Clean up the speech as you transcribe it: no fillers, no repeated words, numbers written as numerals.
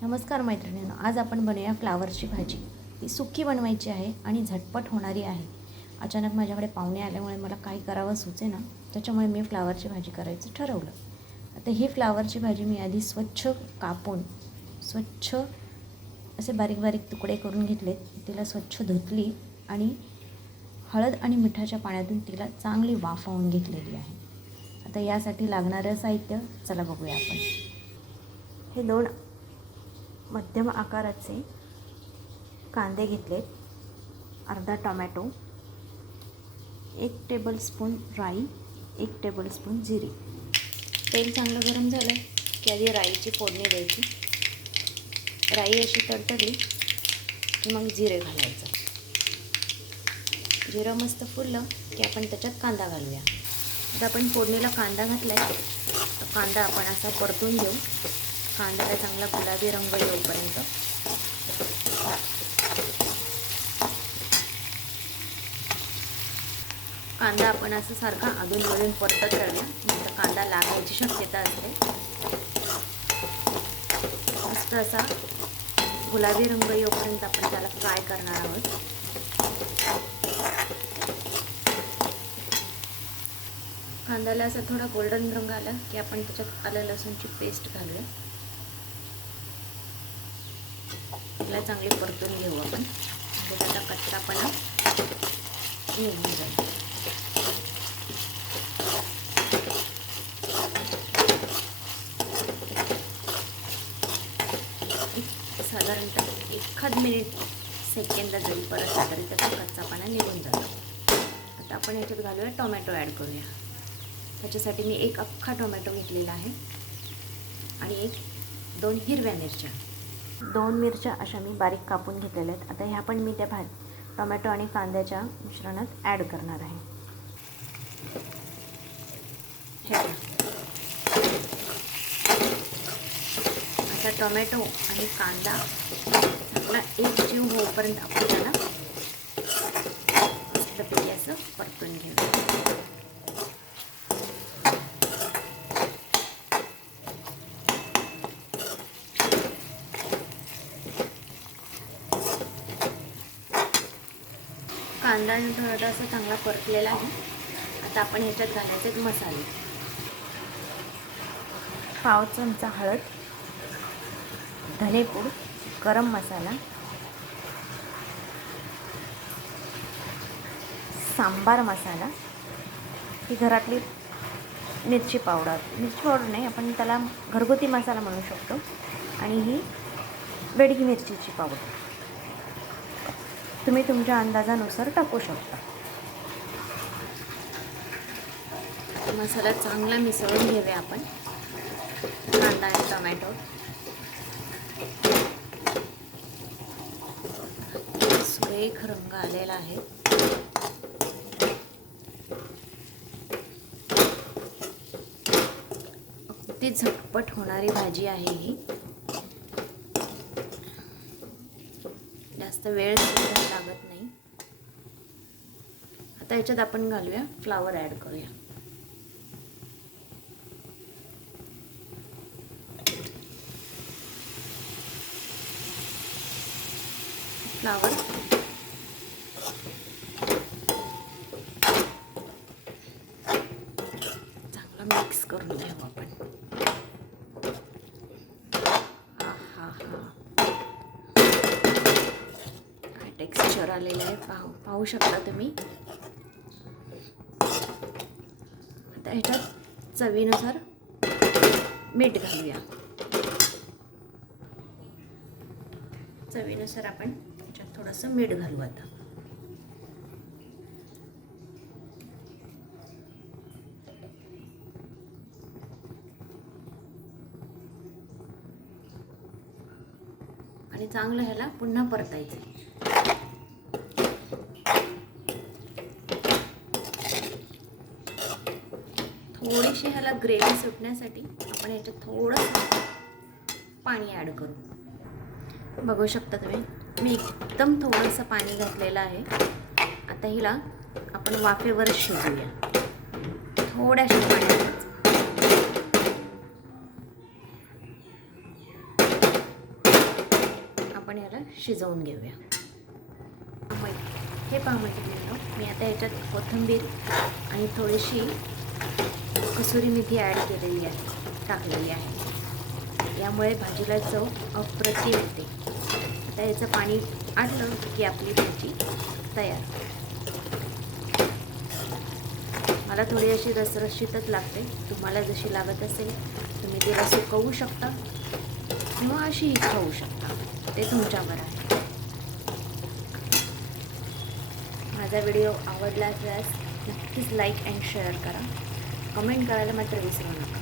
नमस्कार मैत्रिणींनो, आज आपण बनवूया फ्लावरची भाजी. ती सुकी बनवायची आहे आणि झटपट होणारी आहे. अचानक माझ्याकडे पाहुणे आल्यामुळे मला काही करावं सुचेना, त्याच्यामुळे मी फ्लावरची भाजी करायचं ठरवलं. आता ही फ्लावरची भाजी मी आधी स्वच्छ कापून स्वच्छ असे बारीक बारीक तुकडे करून घेतलेत. तिला स्वच्छ धुतली आणि हळद आणि मिठाच्या पाण्यातून तिला चांगली वाफवून घेतलेली आहे. आता यासाठी लागणारं साहित्य चला बघूया आपण. हे 2 मध्यम आकाराचे कांदे घेतलेत, अर्धा टोमॅटो, 1 टेबलस्पून राई, 1 टेबलस्पून जिरे. तेल चांगलं गरम झालं की आधी राईची फोडणी द्यायची. राई अशी तडतडली की मग जिरे घालायचं. जिरं मस्त फुललं की आपण त्याच्यात कांदा घालूया. आता आपण फोडणीला कांदा घातला आहे, तर कांदा आपण असा परतून घेऊ. कांद्याला चांगला गुलाबी रंग येऊपर्यंत. कांदा आपण असं सारखा अधूनमधून परतत राहूया, नंतर कांदा लागायची शक्यता असते. मस्त असा गुलाबी रंग येऊपर्यंत आपण त्याला फ्राय करणार आहोत. कांद्याला असा थोडा गोल्डन रंग आला की आपण त्याच्यात आलं लसूणची पेस्ट घालूया. तिला चांगली परतून घेऊ आपण, म्हणजे त्याचा कच्चापणा निघून जाईल. साधारणतः 1 मिनिट सेकंद जाईल, परत साधारण त्याचा कच्चापणा निघून जातो. आता आपण याच्यात घालूया टोमॅटो ॲड करूया. त्याच्यासाठी मी 1 अख्खा टोमॅटो घेतलेला आहे आणि 2 हिरव्या मिरच्या, 2 मिरच्या अशा मी बारीक कापून घेतलेल्या आहेत. आता ह्या पण मी त्या टोमॅटो आणि कांद्याच्या मिश्रणात ॲड करणार आहे. आता टोमॅटो आणि कांदा चांगला एकजीव होईपर्यंत आपण त्याला मस्तपैकी असं परतून घेऊ. कांदा थोडासा चांगला परतलेला आहे. आता आपण ह्याच्यात घालायचे मसाले. पाव चमचा हळद, धनेपूड, गरम मसाला, सांबार मसाला, ही घरातली मिरची पावडर नाही, आपण त्याला घरगुती मसाला म्हणू शकतो, आणि ही बेडगी मिरचीची पावडर तुम्ही तुमच्या अंदाजानुसार टाकू शकता. मसाला चांगला मिसळून घेऊया आपण. कांदा आणि टोमॅटो सुरेख रंग आलेला आहे. अगदी झटपट होणारी भाजी आहे ही. जास्त वेळ सुद्धा लागत नाही. आता याच्यात आपण घालूया फ्लावर ॲड करूया. फ्लावर चांगला मिक्स करून घेऊ आपण. काय टेक्स्चर आलेलं आहे पाहू शकता तुम्ही. आता ह्याच्यात चवीनुसार मीठ घालूया. चवीनुसार आपण ह्याच्यात थोडंसं मीठ घालू. आता आणि चांगलं ह्याला पुन्हा परतायचं. थोडीशी ह्याला ग्रेव्ही सुटण्यासाठी आपण ह्याच्यात थोडंसं पाणी ॲड करू. बघू शकता तुम्ही, मी एकदम थोडंसं पाणी घातलेलं आहे. आता हिला आपण वाफेवर शिजवूया थोड्याशा पाण्यात. आपण याला शिजवून घेऊया. हे पहा मैत्रिणींनो, मी आता याच्यात कोथिंबीर आणि थोडीशी कसुरी मेथी ॲड केलेली आहे, टाकलेली आहे. यामुळे भाजीला चव अप्रतिम येते. आता याचं पाणी आटलं की आपली भाजी तयार. मला थोडी अशी रसरशीतच लागते. तुम्हाला जशी लागत असेल तुम्ही तिला सुकवू शकता किंवा अशीही खाऊ शकता, ते तुमच्यावर आहे. माझा व्हिडिओ आवडला असल्यास नक्कीच लाईक अँड शेअर करा. कमेंट करायला मात्र विसरू नका.